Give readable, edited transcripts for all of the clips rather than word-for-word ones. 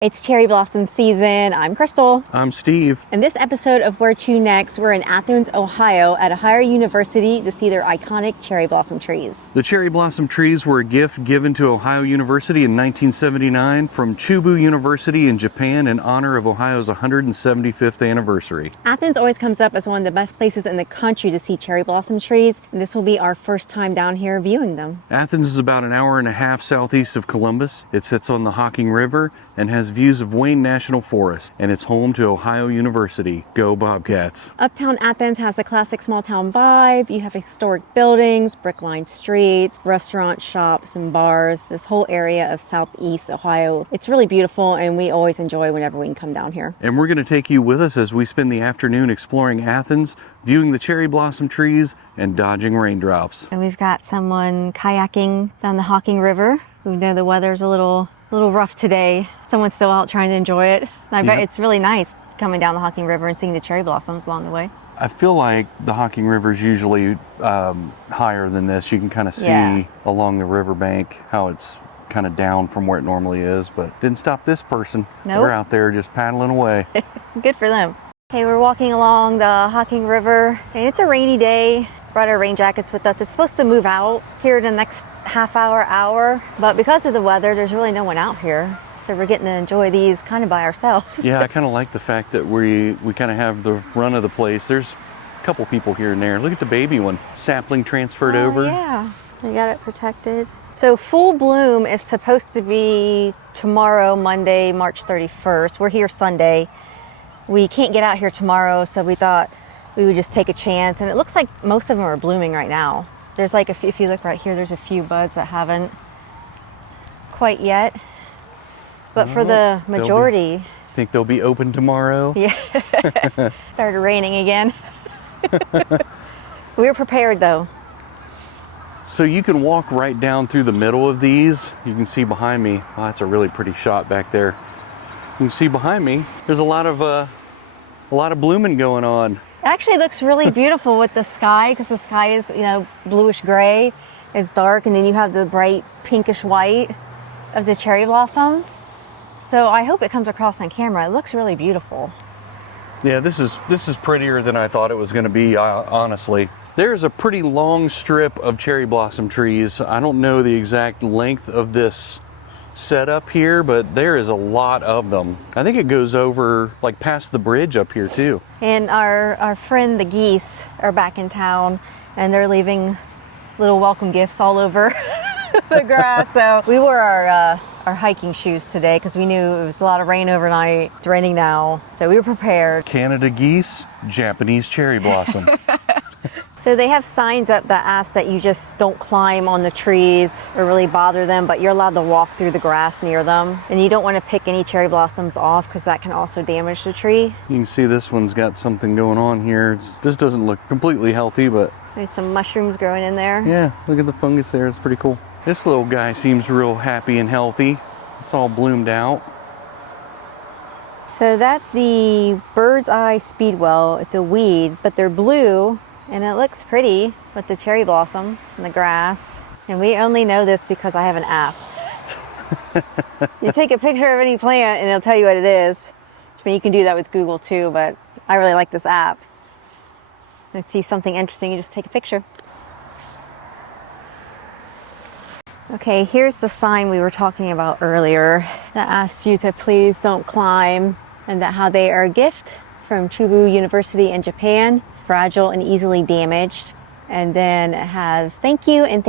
It's cherry blossom season. I'm Crystal. I'm Steve. In this episode of Where To Next, we're in Athens, Ohio at Ohio University to see their iconic cherry blossom trees. The cherry blossom trees were a gift given to Ohio University in 1979 from Chubu University in Japan in honor of Ohio's 175th anniversary. Athens always comes up as one of the best places in the country to see cherry blossom trees, and this will be our first time down here viewing them. Athens is about an hour and a half southeast of Columbus. It sits on the Hocking River and has views of Wayne National Forest, and it's home to Ohio University. Go Bobcats! Uptown Athens has a classic small town vibe. You have historic buildings, brick-lined streets, restaurants, shops, and bars. This whole area of southeast Ohio. It's really beautiful, and we always enjoy whenever we can come down here. And we're going to take you with us as we spend the afternoon exploring Athens, viewing the cherry blossom trees, and dodging raindrops. And we've got someone kayaking down the Hocking River. We know the weather's a little rough today. Someone's still out trying to enjoy it. And I bet it's really nice coming down the Hocking River and seeing the cherry blossoms along the way. I feel like the Hocking River is usually higher than this. You can kind of see along the riverbank how it's kind of down from where it normally is, but didn't stop this person. Nope. They're out there just paddling away. Good for them. Okay, we're walking along the Hocking River, and it's a rainy day. Brought our rain jackets with us. It's supposed to move out here in the next half hour, but because of the weather, there's really no one out here. So we're getting to enjoy these kind of by ourselves. Yeah, I kind of like the fact that we kind of have the run of the place. There's a couple people here and there. Look at the baby one. Sapling transferred over. Yeah, they got it protected. So full bloom is supposed to be tomorrow, Monday, March 31st. We're here Sunday. We can't get out here tomorrow, so we thought we would just take a chance. And it looks like most of them are blooming right now. There's like, if you look right here, there's a few buds that haven't quite yet. But for the majority. Think they'll be open tomorrow? Yeah. Started raining again. We were prepared though. So you can walk right down through the middle of these. You can see behind me, well, that's a really pretty shot back there. You can see behind me, there's a lot of blooming going on. It actually looks really beautiful with the sky, because the sky is, bluish gray. It's dark, and then you have the bright pinkish white of the cherry blossoms. So I hope it comes across on camera. It looks really beautiful. Yeah, this is prettier than I thought it was going to be, honestly. There's a pretty long strip of cherry blossom trees. I don't know the exact length of this setup here, but there is a lot of them. I think it goes over like past the bridge up here too. And our friend the geese are back in town, and they're leaving little welcome gifts all over the grass. So we wore our hiking shoes today because we knew it was a lot of rain overnight. It's raining now, so we were prepared. Canada geese, Japanese cherry blossom. So they have signs up that ask that you just don't climb on the trees or really bother them, but you're allowed to walk through the grass near them. And you don't want to pick any cherry blossoms off because that can also damage the tree. You can see this one's got something going on here. This doesn't look completely healthy, but there's some mushrooms growing in there. Yeah, look at the fungus there. It's pretty cool. This little guy seems real happy and healthy. It's all bloomed out. So that's the bird's eye speedwell. It's a weed, but they're blue. And it looks pretty with the cherry blossoms and the grass. And we only know this because I have an app. You take a picture of any plant and it'll tell you what it is. I mean, you can do that with Google too, but I really like this app. If you see something interesting, you just take a picture. Okay, here's the sign we were talking about earlier that asks you to please don't climb, and that how they are a gift from Chubu University in Japan. Fragile and easily damaged. And then it has thank you in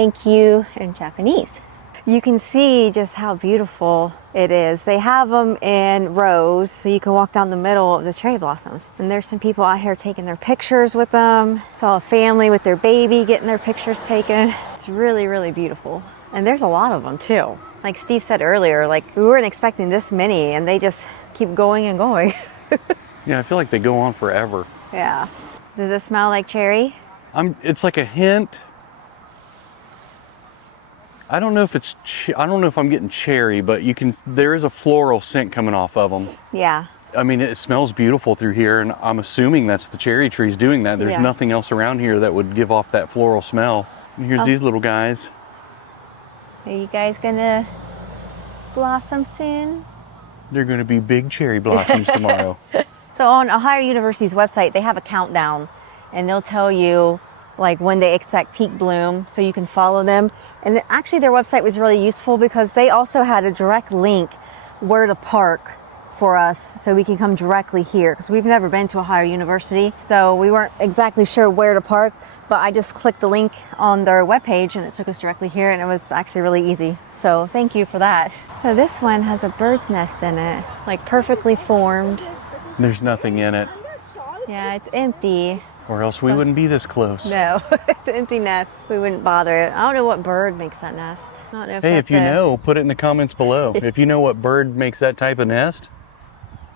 Japanese. You can see just how beautiful it is. They have them in rows, so you can walk down the middle of the cherry blossoms. And there's some people out here taking their pictures with them. Saw a family with their baby getting their pictures taken. It's really, really beautiful. And there's a lot of them too. Like Steve said earlier, like we weren't expecting this many, and they just keep going and going. Yeah, I feel like they go on forever. Yeah. Does it smell like cherry? It's like a hint. I don't know if I'm getting cherry, but there is a floral scent coming off of them. Yeah. I mean, it smells beautiful through here, and I'm assuming that's the cherry trees doing that. There's nothing else around here that would give off that floral smell. And here's these little guys. Are you guys gonna blossom soon? They're going to be big cherry blossoms tomorrow. So on Ohio University's website, they have a countdown, and they'll tell you like when they expect peak bloom, so you can follow them. And actually their website was really useful because they also had a direct link where to park for us, so we can come directly here, because we've never been to Ohio University, so we weren't exactly sure where to park, but I just clicked the link on their webpage and it took us directly here, and it was actually really easy. So thank you for that. So this one has a bird's nest in it, like perfectly formed. There's nothing in it. Yeah, it's empty. Or else we wouldn't be this close. No, it's an empty nest. We wouldn't bother it. I don't know what bird makes that nest. I don't know if Hey, that's if you know, put it in the comments below. If you know what bird makes that type of nest,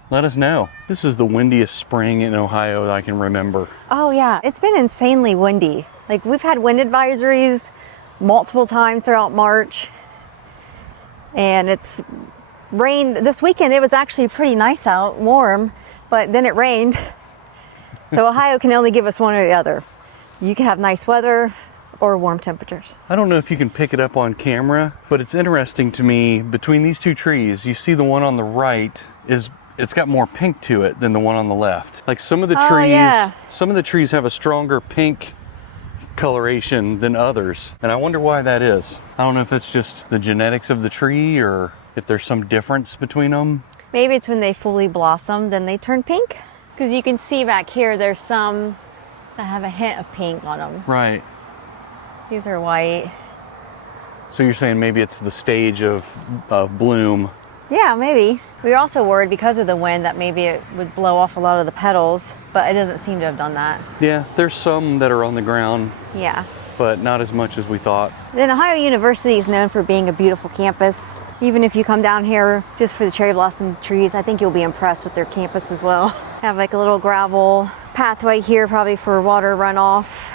let us know. This is the windiest spring in Ohio that I can remember. Oh yeah, it's been insanely windy. Like we've had wind advisories multiple times throughout March, and it's rained this weekend. It was actually pretty nice out, warm, but then it rained. So Ohio can only give us one or the other. You can have nice weather or warm temperatures. I don't know if you can pick it up on camera, but it's interesting to me, between these two trees, you see the one on the right it's got more pink to it than the one on the left. Like some of the trees, yeah. Some of the trees have a stronger pink coloration than others, and I wonder why that is. I don't know if it's just the genetics of the tree or if there's some difference between them. Maybe it's when they fully blossom, then they turn pink. Because you can see back here, there's some that have a hint of pink on them. Right. These are white. So you're saying maybe it's the stage of bloom. Yeah, maybe. We were also worried because of the wind that maybe it would blow off a lot of the petals, but it doesn't seem to have done that. Yeah, there's some that are on the ground, Yeah. but not as much as we thought. Then Ohio University is known for being a beautiful campus. Even if you come down here just for the cherry blossom trees, I think you'll be impressed with their campus as well. Have like a little gravel pathway here, probably for water runoff.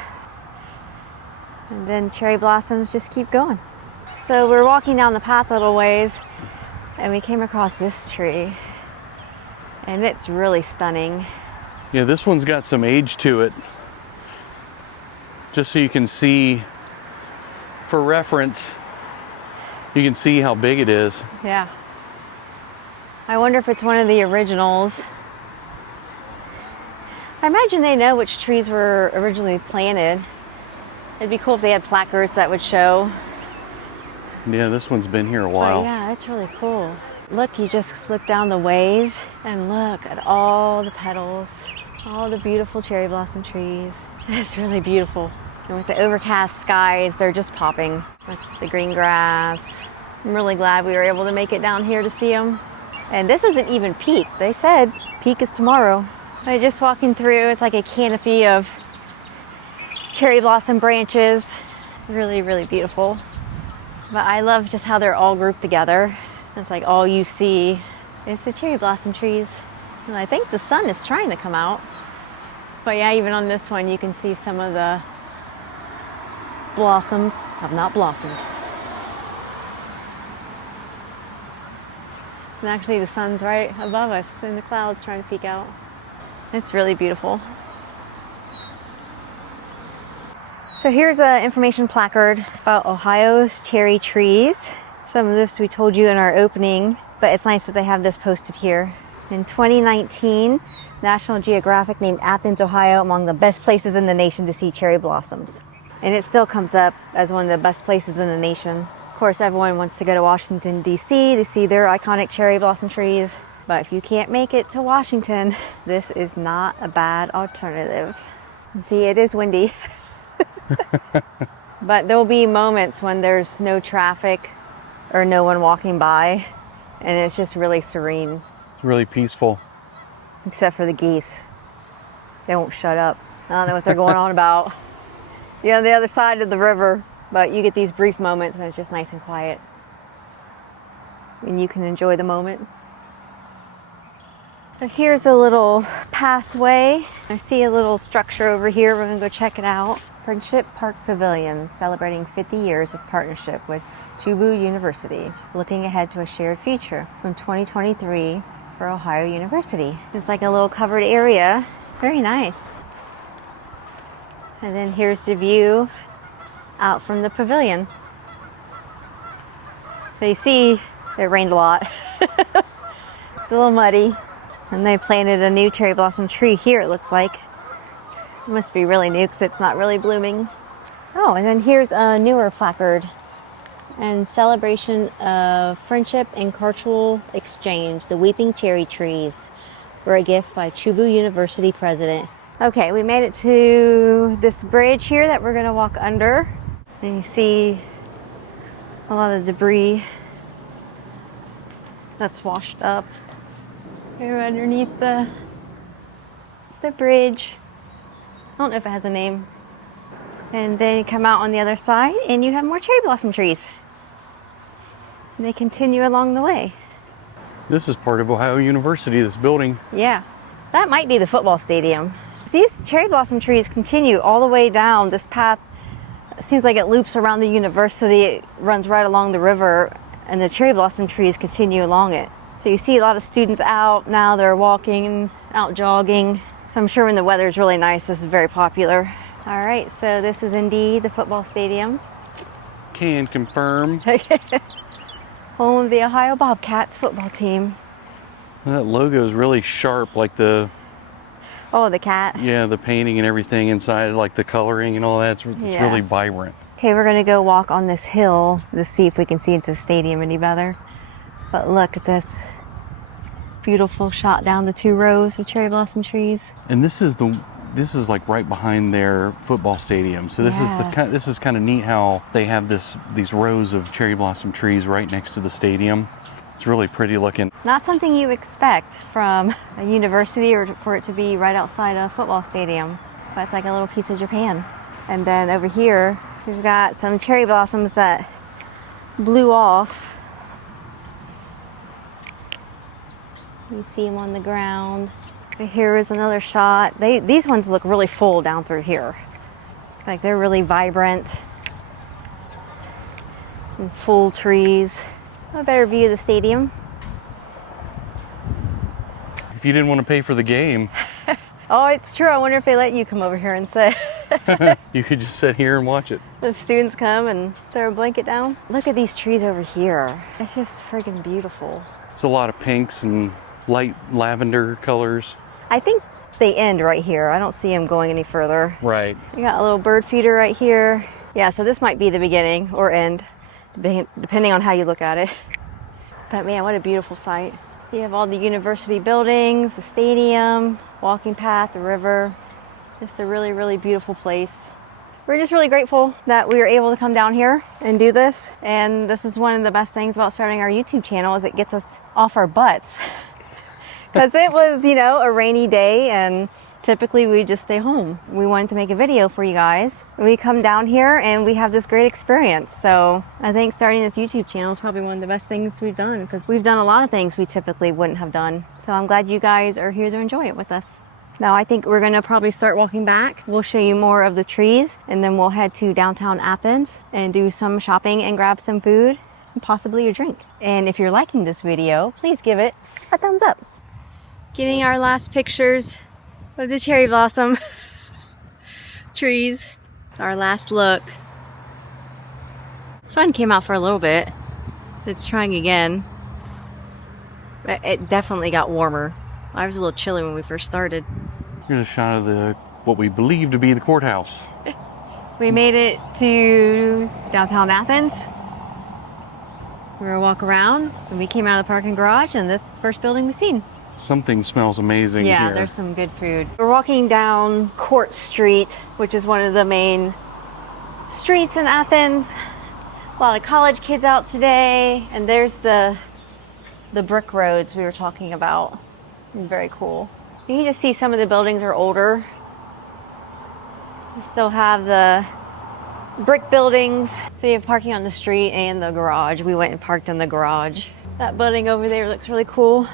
And then cherry blossoms just keep going. So we're walking down the path a little ways, and we came across this tree, and it's really stunning. Yeah, this one's got some age to it. Just so you can see, for reference, you can see how big it is. Yeah. I wonder if it's one of the originals. I imagine they know which trees were originally planted. It'd be cool if they had placards that would show. Yeah, this one's been here a while. Oh, yeah, it's really cool. Look, you just look down the ways and look at all the petals, all the beautiful cherry blossom trees. It's really beautiful. And with the overcast skies, they're just popping with the green grass. I'm really glad we were able to make it down here to see them. And this isn't even peak. They said peak is tomorrow. I'm just walking through, it's like a canopy of cherry blossom branches. Really, really beautiful. But I love just how they're all grouped together. It's like all you see is the cherry blossom trees. And I think the sun is trying to come out. But yeah, even on this one, you can see some of the blossoms have not blossomed. And actually the sun's right above us in the clouds trying to peek out. It's really beautiful. So here's an information placard about Ohio's cherry trees. Some of this we told you in our opening, but it's nice that they have this posted here. In 2019, National Geographic named Athens, Ohio among the best places in the nation to see cherry blossoms. And it still comes up as one of the best places in the nation. Of course, everyone wants to go to Washington, D.C. to see their iconic cherry blossom trees. But if you can't make it to Washington, this is not a bad alternative. And see, it is windy. But there will be moments when there's no traffic or no one walking by, and it's just really serene. It's really peaceful. Except for the geese. They won't shut up. I don't know what they're going on about. You know, the other side of the river, but you get these brief moments when it's just nice and quiet. And you can enjoy the moment. So here's a little pathway. I see a little structure over here. We're gonna go check it out. Friendship Park Pavilion, celebrating 50 years of partnership with Chubu University, looking ahead to a shared future from 2023 for Ohio University. It's like a little covered area. Very nice. And then here's the view out from the pavilion. So you see, it rained a lot. It's a little muddy. And they planted a new cherry blossom tree here, it looks like. It must be really new because it's not really blooming. Oh, and then here's a newer placard. And celebration of friendship and cultural exchange. The weeping cherry trees were a gift by Chubu University president. Okay, we made it to this bridge here that we're gonna walk under. And you see a lot of debris that's washed up here underneath the bridge. I don't know if it has a name. And then you come out on the other side and you have more cherry blossom trees. And they continue along the way. This is part of Ohio University, this building. Yeah, that might be the football stadium. These cherry blossom trees continue all the way down this path. It seems like it loops around the university. It runs right along the river, and the cherry blossom trees continue along it. So you see a lot of students out now. They're walking, out jogging. So I'm sure when the weather is really nice, this is very popular. All right, so this is indeed the football stadium. Can confirm. Home of the Ohio Bobcats football team. That logo is really sharp, like the cat. Yeah, the painting and everything inside, like the coloring and all that. It's really vibrant. Okay, we're gonna go walk on this hill to see if we can see into the stadium any better. But look at this beautiful shot down the 2 rows of cherry blossom trees. And this is like right behind their football stadium. So this is kind of neat how they have these rows of cherry blossom trees right next to the stadium. It's really pretty looking. Not something you expect from a university or for it to be right outside a football stadium, but it's like a little piece of Japan. And then over here, we've got some cherry blossoms that blew off. You see them on the ground. Here is another shot. These ones look really full down through here. Like they're really vibrant and full trees. A better view of the stadium. If you didn't want to pay for the game. Oh, it's true. I wonder if they let you come over here and sit. You could just sit here and watch it. The students come and throw a blanket down. Look at these trees over here. It's just friggin' beautiful. It's a lot of pinks and light lavender colors. I think they end right here. I don't see them going any further. Right. You got a little bird feeder right here. Yeah, so this might be the beginning or end, depending on how you look at it. But man, what a beautiful sight. You have all the university buildings, the stadium, walking path, the river. It's a really, really beautiful place. We're just really grateful that we were able to come down here and do this. And this is one of the best things about starting our YouTube channel is it gets us off our butts. Because it was, a rainy day and typically we just stay home. We wanted to make a video for you guys. We come down here and we have this great experience. So I think starting this YouTube channel is probably one of the best things we've done because we've done a lot of things we typically wouldn't have done. So I'm glad you guys are here to enjoy it with us. Now I think we're gonna probably start walking back. We'll show you more of the trees and then we'll head to downtown Athens and do some shopping and grab some food and possibly a drink. And if you're liking this video, please give it a thumbs up. Getting our last pictures of the cherry blossom trees. Our last look. Sun came out for a little bit. It's trying again. It definitely got warmer. I was a little chilly when we first started. Here's a shot of what we believe to be the courthouse. We made it to downtown Athens. We were gonna walk around and we came out of the parking garage and this is the first building we've seen. Something smells amazing here. Yeah, there's some good food. We're walking down Court Street, which is one of the main streets in Athens. A lot of college kids out today. And there's the brick roads we were talking about. Very cool. You can just see some of the buildings are older. We still have the brick buildings. So you have parking on the street and the garage. We went and parked in the garage. That building over there looks really cool.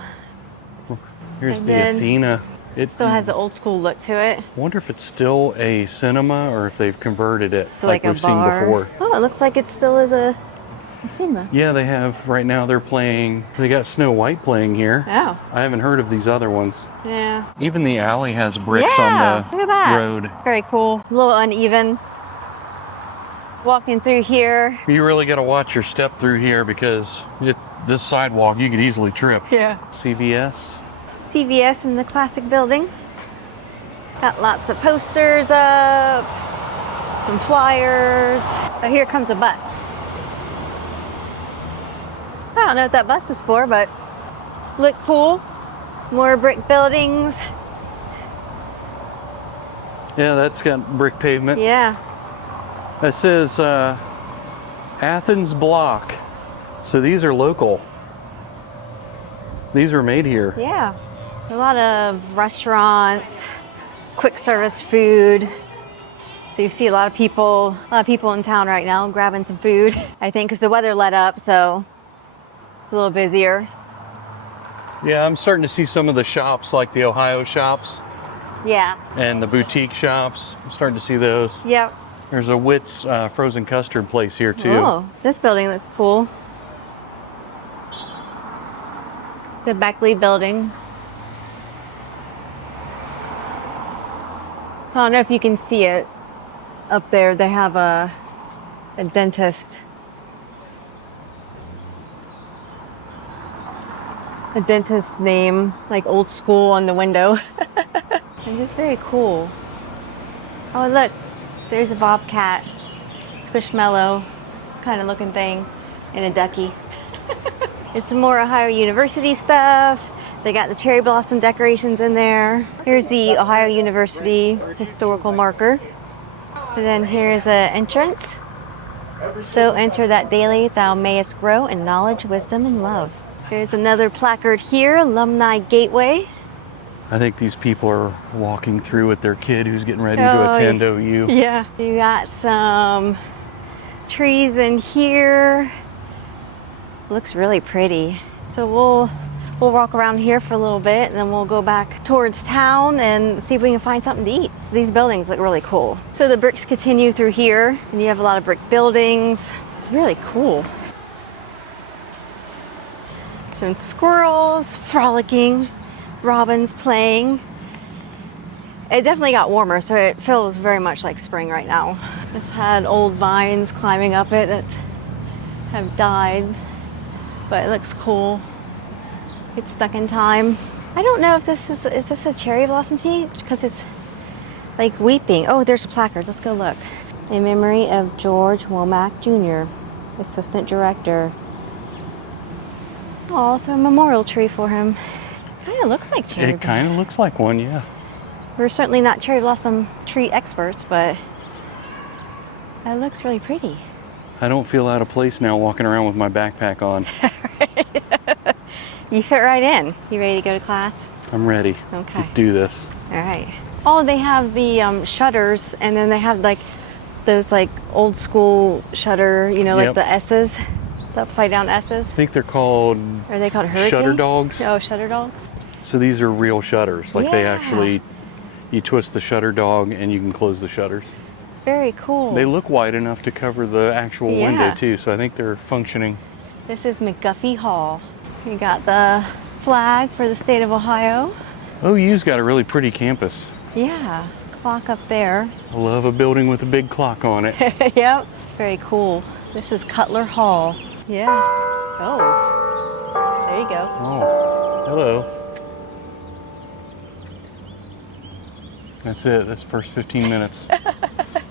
Here's the Athena. It still has the old school look to it. I wonder if it's still a cinema or if they've converted it like we've seen before. Oh, it looks like it still is a cinema. Yeah, they have. Right now they're playing, they got Snow White playing here. Oh. I haven't heard of these other ones. Yeah. Even the alley has bricks on the look at that. road. Very cool. A little uneven. Walking through here. You really got to watch your step through here because this sidewalk, you could easily trip. Yeah. CVS. CVS in the classic building. Got lots of posters up, some flyers. Oh, here comes a bus. I don't know what that bus was for, but look cool. More brick buildings. Yeah, that's got brick pavement. Yeah. It says Athens block. So these are local. These were made here. Yeah. A lot of restaurants, quick service food. So you see a lot of people in town right now grabbing some food. I think because the weather let up, so it's a little busier. Yeah, I'm starting to see some of the shops, like the Ohio shops. Yeah. And the boutique shops. I'm starting to see those. Yep. There's a Witt's frozen custard place here too. Oh, this building looks cool. The Beckley building. So I don't know if you can see it. Up there they have a dentist. A dentist name, like old school on the window. It's just very cool. Oh look, there's a bobcat, squishmallow kind of looking thing, and a ducky. There's some more Ohio University stuff. They got the cherry blossom decorations in there. Here's the Ohio University historical marker. And then here's an entrance. So enter that daily thou mayest grow in knowledge, wisdom, and love. Here's another placard here, Alumni Gateway. I think these people are walking through with their kid who's getting ready to attend OU. Yeah. You got some trees in here. Looks really pretty. So we'll walk around here for a little bit and then we'll go back towards town and see if we can find something to eat. These buildings look really cool. So the bricks continue through here and you have a lot of brick buildings. It's really cool. Some squirrels frolicking, robins playing. It definitely got warmer, so it feels very much like spring right now. This had old vines climbing up it that have died, but it looks cool. It's stuck in time. I don't know if is this a cherry blossom tea? Because it's like weeping. Oh, there's a placard. Let's go look. In memory of George Womack Jr., Assistant Director. Oh, so a memorial tree for him. Kind of looks like cherry. It kind of looks like one, yeah. We're certainly not cherry blossom tree experts, but it looks really pretty. I don't feel out of place now walking around with my backpack on. You fit right in. You ready to go to class? I'm ready. Okay. Let's do this. All right. Oh, they have the shutters, and then they have like those like old school shutter, you know, like Yep. the S's, the upside down S's. I think they're called Are they called hurricane? shutter dogs. Oh, shutter dogs. So these are real shutters. Like they Yeah. actually, you twist the shutter dog and you can close the shutters. Very cool. They look wide enough to cover the actual Yeah. window too, so I think they're functioning. This is McGuffey Hall. You got the flag for the state of Ohio. OU's got a really pretty campus. Yeah, clock up there. I love a building with a big clock on it. Yep, it's very cool. This is Cutler Hall. Yeah. Oh, there you go. Oh, hello. That's it. That's the first 15 minutes.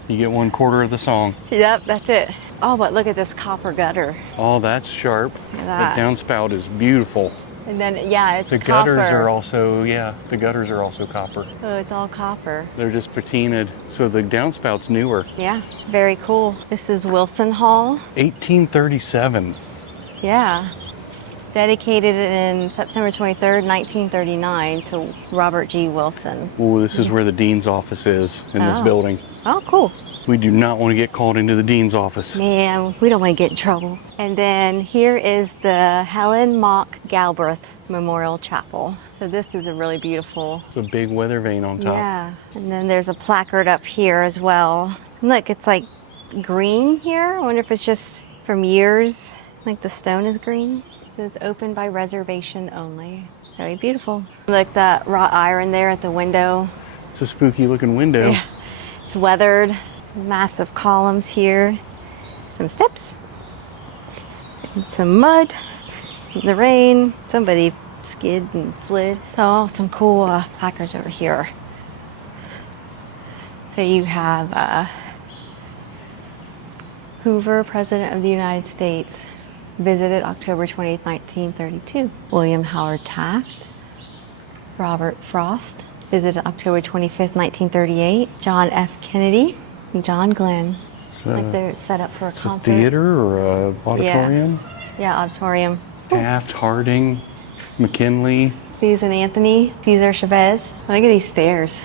You get 1/4 of the song. Yep, that's it. Oh, but look at this copper gutter. Oh, that's sharp. Look at that. The downspout is beautiful. And then, yeah, it's The copper. gutters are also, the gutters are also copper. Oh, it's all copper. They're just patinaed. So the downspout's newer. Yeah, very cool. This is Wilson Hall. 1837. Yeah. Dedicated in September 23rd, 1939 to Robert G. Wilson. Oh, this is where the dean's office is in this Oh. building. Oh, cool. We do not want to get called into the dean's office. Man, we don't want to get in trouble. And then here is the Helen Mock Galbraith Memorial Chapel. So this is a really beautiful. It's a big weather vane on top. Yeah. And then there's a placard up here as well. And look, it's like green here. I wonder if it's just from years. Like the stone is green. It says open by reservation only. Very beautiful. Like that wrought iron there at the window. It's a spooky looking window. Yeah. It's weathered. Massive columns here. Some steps. And some mud. in the rain. Somebody skid and slid. So some cool placards over here. So you have Hoover, President of the United States, visited October 28, 1932. William Howard Taft. Robert Frost, visited October 25th, 1938. John F. Kennedy and John Glenn. Like they're set up for a concert. A theater or a auditorium? Yeah, auditorium. Taft, Harding, McKinley. Susan Anthony, Cesar Chavez. Look at these stairs.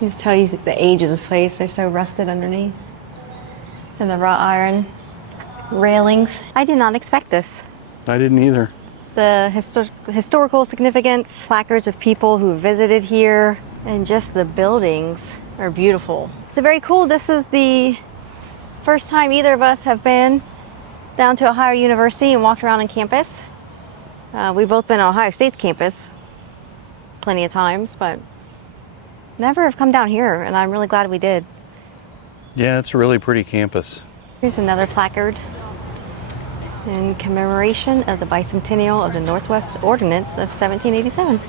You just tell you the age of this place. They're so rusted underneath. And the wrought iron railings. I did not expect this. I didn't either. The historical significance, placards of people who visited here, and just the buildings are beautiful. So very cool. This is the first time either of us have been down to Ohio University and walked around on campus. We've both been on Ohio State's campus plenty of times, but never have come down here, and I'm really glad we did. Yeah, it's a really pretty campus. Here's another placard in commemoration of the bicentennial of the Northwest Ordinance of 1787.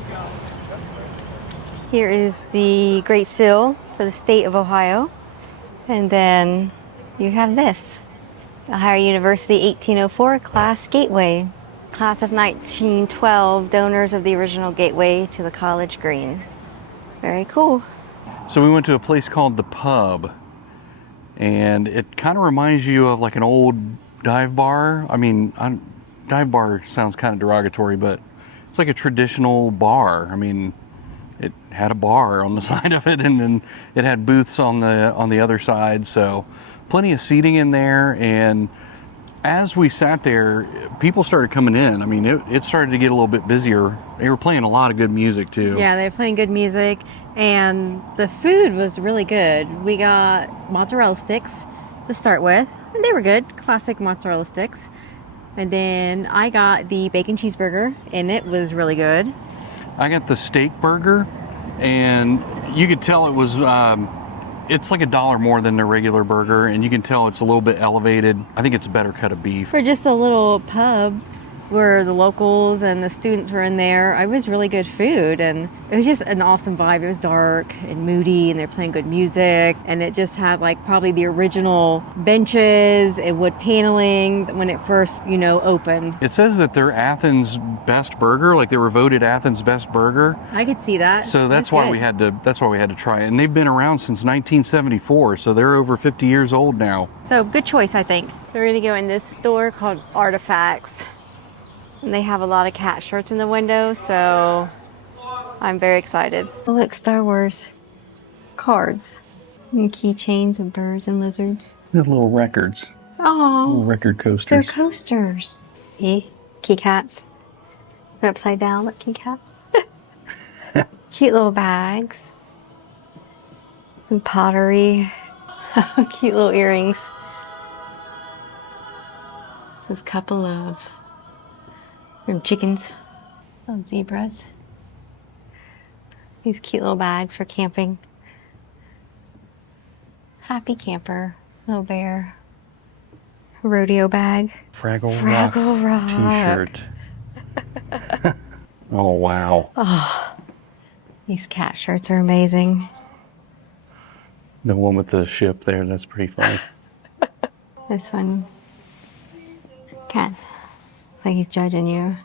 Here is the Great Seal for the state of Ohio. And then you have this, Ohio University 1804 Class Gateway. Class of 1912, donors of the original gateway to the college green. Very cool. So we went to a place called The Pub, and it kind of reminds you of like an old dive bar. I mean, dive bar sounds kind of derogatory, but it's like a traditional bar. I mean, it had a bar on the side of it, and then it had booths on the other side. So plenty of seating in there. And as we sat there, people started coming in. I mean, it started to get a little bit busier. They were playing a lot of good music too. Yeah, they were playing good music, and the food was really good. We got mozzarella sticks to start with, and they were good, classic mozzarella sticks. And then I got the bacon cheeseburger, and it was really good. I got the steak burger, and you could tell it was, it's like $1 more than their regular burger, and you can tell it's a little bit elevated. I think it's a better cut of beef. For just a little pub where the locals and the students were in there, it was really good food, and it was just an awesome vibe. It was dark and moody, and they're playing good music, and it just had like probably the original benches and wood paneling when it first, opened. It says that they're Athens' best burger, like they were voted Athens' best burger. I could see that. So that's why we had to try it. And they've been around since 1974, so they're over 50 years old now. So good choice, I think. So we're gonna go in this store called Artifacts. And they have a lot of cat shirts in the window, so I'm very excited. Oh, look, Star Wars cards and keychains of birds and lizards. The little records. Oh, Little record coasters. they're coasters. See, key cats. They're upside down, but key cats. Cute little bags. Some pottery. Cute little earrings. This is couple of chickens, little zebras. These cute little bags for camping. Happy camper, little bear. Rodeo bag. Fraggle Rock t-shirt. Oh, wow. Oh, these cat shirts are amazing. The one with the ship there, that's pretty funny. This one. Cats. It's like he's judging you.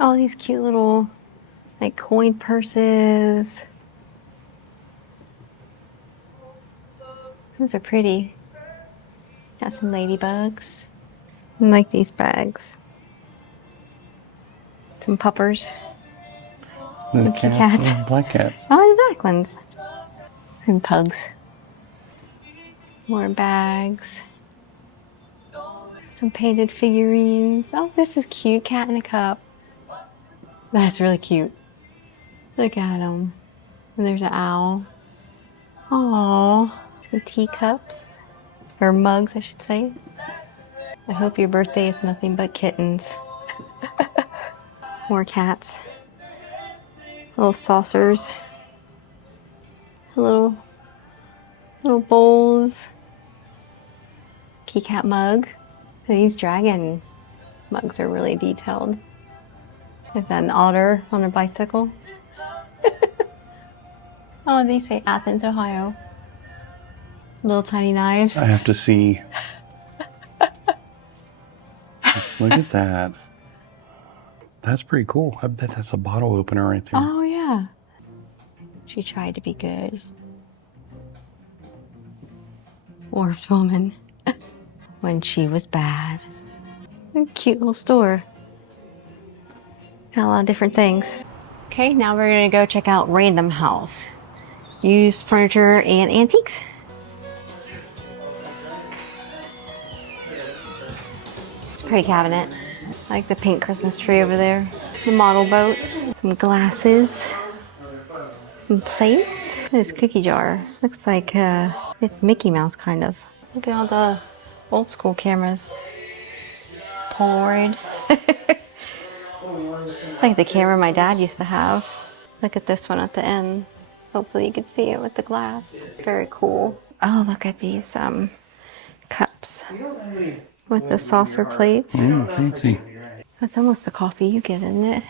Oh, these cute little, like, coin purses. Those are pretty. Got some ladybugs. I like these bags. Some puppers. The cats. Black cats. Oh, the black ones. And pugs. More bags. Some painted figurines. Oh, this is cute. Cat in a cup. That's really cute. Look at them. And there's an owl. Aww. Some teacups. Or mugs, I should say. I hope your birthday is nothing but kittens. More cats. Little saucers. Little bowls. Key cat mug. He's dragging Mugs are really detailed. Is that an otter on a bicycle? Oh, they say Athens, Ohio. Little tiny knives. I have to see. Look at that. That's pretty cool. I bet that's a bottle opener right there. Oh, yeah. She tried to be good. Warped woman. When she was bad. A cute little store. Got a lot of different things. Okay, now we're gonna go check out Random House. Used furniture and antiques. It's a pretty cabinet. I like the pink Christmas tree over there. The model boats. Some glasses. Some plates. This cookie jar. Looks like it's Mickey Mouse kind of. Look at all the old school cameras. Polaroid. It's like the camera my dad used to have. Look at this one at the end. Hopefully you can see it with the glass. Very cool. Oh, look at these cups with the saucer plates. Fancy. That's almost the coffee you get, isn't it?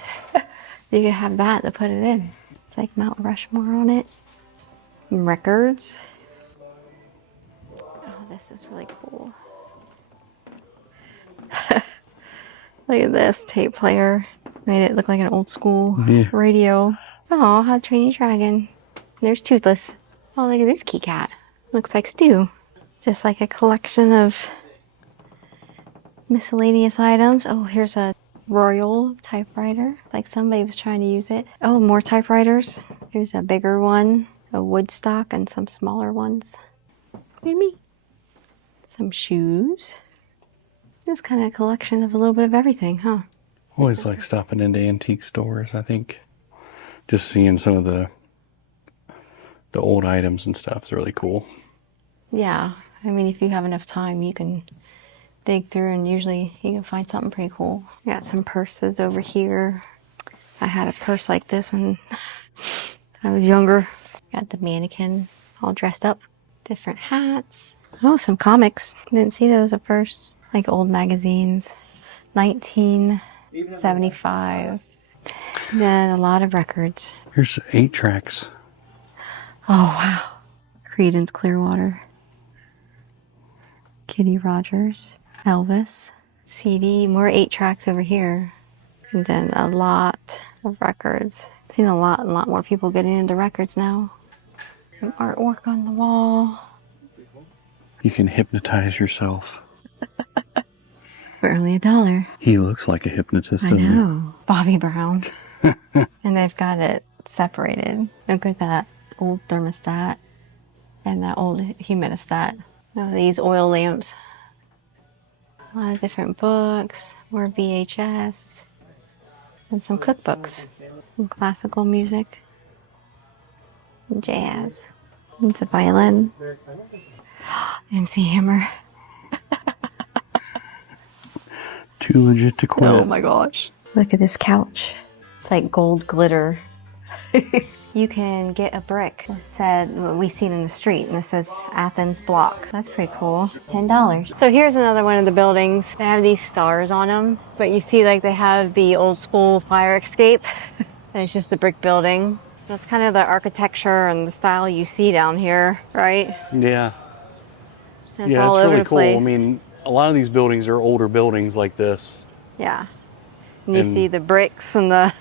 You can have that to put it in. It's like Mount Rushmore on it. Records. Oh, this is really cool. Look at this tape player. Made it look like an old school radio. Oh, How to Train Your Dragon. There's Toothless. Oh, look at this key cat. Looks like Stu. Just like a collection of miscellaneous items. Oh, here's a Royal typewriter. Like somebody was trying to use it. Oh, more typewriters. Here's a bigger one. A Woodstock and some smaller ones. Look at me. Some shoes. This kind of collection of a little bit of everything, huh? Always like stopping into antique stores, I think. Just seeing some of the old items and stuff is really cool. Yeah, I mean, if you have enough time, you can dig through and usually you can find something pretty cool. Got some purses over here. I had a purse like this when I was younger. Got the mannequin all dressed up. Different hats. Oh, some comics. Didn't see those at first. Like old magazines. 1975. Then a lot of records. Here's 8 tracks. Oh, wow. Creedence Clearwater. Kitty Rogers. Elvis. CD. More 8 tracks over here. And then a lot of records. Seen a lot more people getting into records now. Some artwork on the wall. You can hypnotize yourself. For only $1. He looks like a hypnotist, I doesn't he? know. Bobby Brown. And they've got it separated. Look at that old thermostat and that old humidistat. Oh, these oil lamps. A lot of different books, more VHS, and some cookbooks. Some classical music. Jazz. It's a violin. MC Hammer. Too legit to quit. Oh my gosh. Look at this couch. It's like gold glitter. You can get a brick that said what we seen in the street, and it says Athens block. That's pretty cool. $10. So here's another one of the buildings. They have these stars on them, but you see like they have the old school fire escape, and it's just a brick building. That's kind of the architecture and the style you see down here, right? Yeah. It's Yeah, all it's over really the cool. place. I mean, a lot of these buildings are older buildings like this. Yeah. And you And- see the bricks and the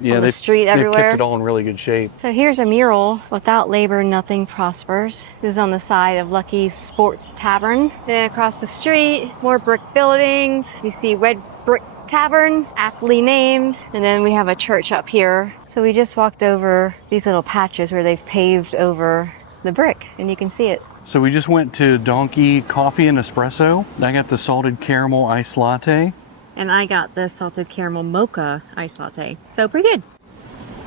Yeah, on the street they've everywhere. kept it all in really good shape. So here's a mural, "Without labor, nothing prospers." This is on the side of Lucky's Sports Tavern. Then across the street, more brick buildings. You see Red Brick Tavern, aptly named. And then we have a church up here. So we just walked over these little patches where they've paved over the brick, and you can see it. So we just went to Donkey Coffee and Espresso. I got the salted caramel iced latte. And I got the salted caramel mocha iced latte. So pretty good.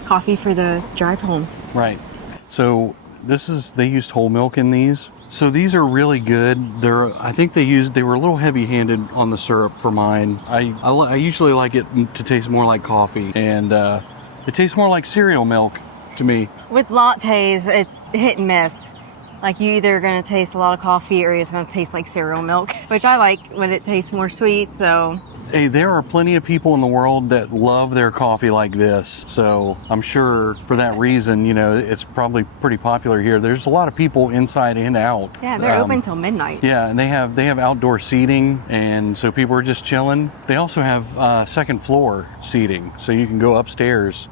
Coffee for the drive home. Right. So they used whole milk in these. So these are really good. I think they were a little heavy-handed on the syrup for mine. I usually like it to taste more like coffee, and it tastes more like cereal milk to me. With lattes, it's hit and miss. Like you either going to taste a lot of coffee or it's going to taste like cereal milk, which I like when it tastes more sweet. So Hey, there are plenty of people in the world that love their coffee like this. So I'm sure for that reason, you know, it's probably pretty popular here. There's a lot of people inside and out. Yeah, they're open till midnight. Yeah, and they have outdoor seating, and so people are just chilling. They also have second floor seating, so you can go upstairs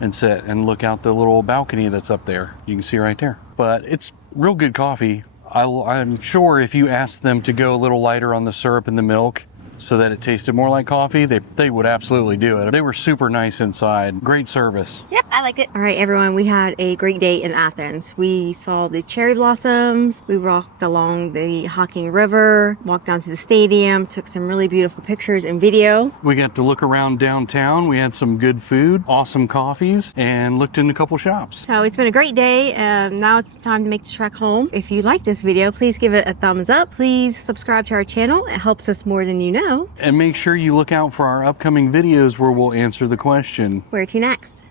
and sit and look out the little balcony that's up there. You can see right there. But it's real good coffee. I'm sure if you asked them to go a little lighter on the syrup and the milk so that it tasted more like coffee, they would absolutely do it. They were super nice inside. Great service. Yep, I liked it. All right, everyone, we had a great day in Athens. We saw the cherry blossoms. We walked along the Hocking River, walked down to the stadium, took some really beautiful pictures and video. We got to look around downtown. We had some good food, awesome coffees, and looked in a couple shops. So it's been a great day. Now it's time to make the trek home. If you like this video, please give it a thumbs up. Please subscribe to our channel. It helps us more than you know. And make sure you look out for our upcoming videos where we'll answer the question, Where to next?